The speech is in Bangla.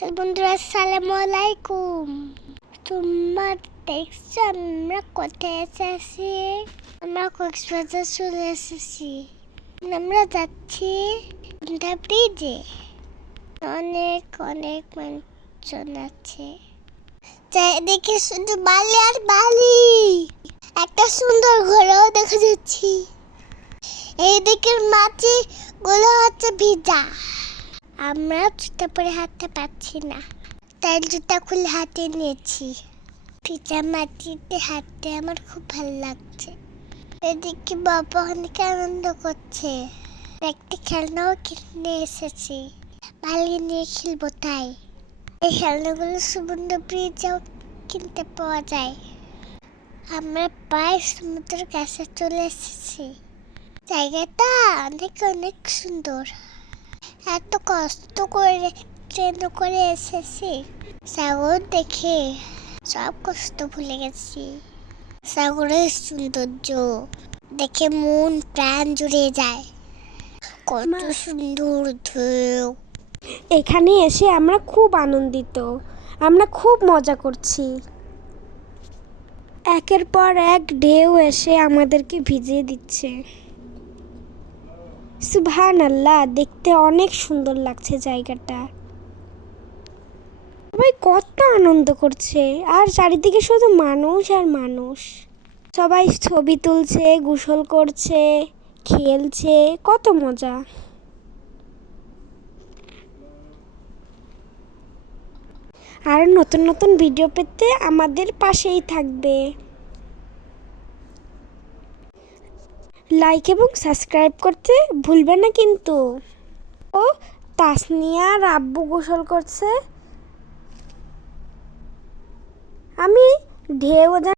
হ্যালো বন্ধুরা, আসসালামু আলাইকুম। তোমার দেখছো আমরা কোথায় এসেছি? আমরা কক্সবাজার চলে এসেছি। আমরা যাচ্ছি ব্রিজে। অনেক অনেক মানুষজন আছে, চারিদিকে শুধু বালি আর বালি। একটা সুন্দর ঘোড়াও দেখা যাচ্ছে। এই দিকের মাটি গুলো হচ্ছে ভিজা। আমরা জুতা পরে হাঁটতে পারছি না, তাই জুতা খুলে হাতে নিয়েছি। ভিজা মাটিতে হাঁটতে আমার খুব ভালো লাগছে। এদিকে বাবা অনেক আনন্দ করছে। একটা খেলনাও কিনে এসেছি, বালি নিয়ে খেলবো তাই। এই খেলনাগুলো সমুদ্র ব্রিজেও কিনতে পাওয়া যায়। আমরা প্রায় সমুদ্রের কাছে চলে এসেছি। জায়গাটা অনেক অনেক সুন্দর। এত কষ্ট করে ট্রেন করে এসেছি, সাগর দেখে সব কষ্ট ভুলে গেছি। সাগরের সৌন্দর্য দেখে মন প্রাণ জুড়ে যায়। কত সুন্দর ঢেউ। এখানে এসে আমরা খুব আনন্দিত। আমরা খুব মজা করছি। একের পর এক ঢেউ এসে আমাদেরকে ভিজিয়ে দিচ্ছে। সুবহানাল্লাহ, দেখতে অনেক সুন্দর লাগছে জায়গাটা। সবাই কত আনন্দ করছে, আর চারিদিকে শুধু মানুষ আর মানুষ। সবাই ছবি তুলছে, গোসল করছে, খেলছে, কত মজা। আর নতুন নতুন ভিডিও পেতে আমাদের পাশেই থাকবে। লাইক এবং সাবস্ক্রাইব করতে ভুলবে না কিন্তু। ও তাসনিয়া আর আব্বু গোসল করছে। আমি ঢেউ